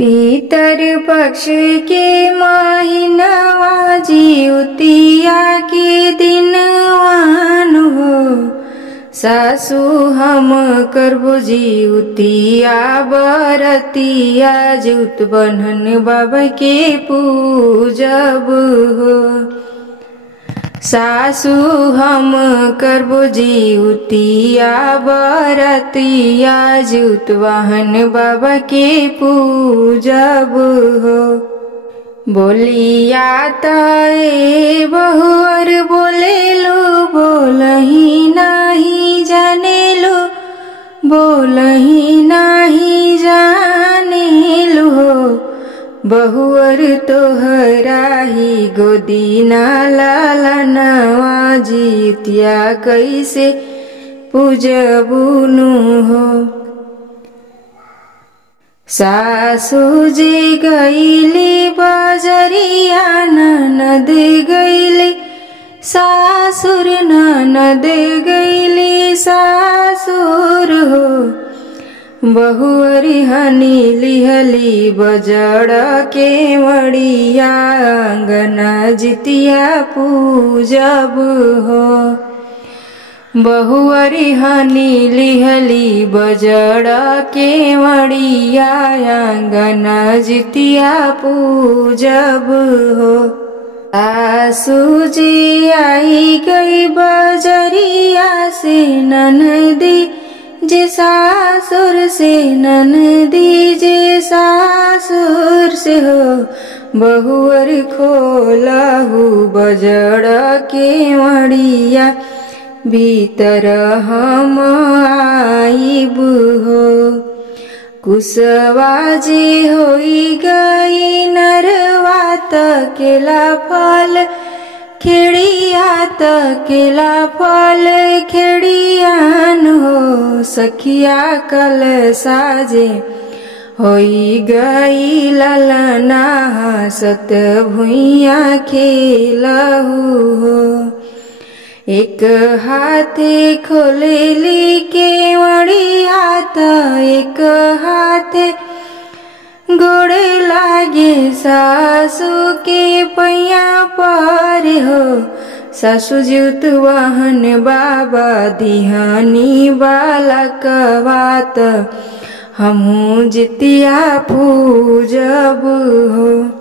पितर पक्ष के महीनवा जिउतिया के दिनवान हो। सासु हम करबो जिउतिया बरतिया जिउत बन्हन बाबा के पूजब हो। सासु हम करबो जिउतिया बरतिया जिउत वाहन बाबा के पूजब हो। बोलिया तए बहुअर बोलेलो बोलही नाही जानेलो बोलही नाही जानेलो हो। बहुअर तोहराही गोदी ना लालनवा जितिया कैसे पूजबुनु हो। सासु जी गईली बजरिया ननद गईली सासुर ननद गईली सासुर हो। बहुअरी हनी लिहली बजड़ के मड़िया अंगना जितिया पूजब हो। बहुअरी हनी लिहली बजड़ के मड़िया अंगना जितिया पूजब हो। सासु जी आई गई बजरिया से ननदी जे सासुर से ननदी जे सासुर से हो। बहुअर खोलहु बजड़ के मड़िया भीतर हम आईब हो। कुसवा जे होई गई नरवा तकेला फल खेड़िया तकेला फल खेड़ियान हो। सखिया कल साजे होई गई ललना सत भुइया खेलहु हो। एक हाथे खोलेली के मड़ी हाथ एक हाथे गोड़ लागे सासु के पैया पर हो। सासु जिउत वाहन बाबा दिहानी बालक बात हमहू जितिया पूजब हो।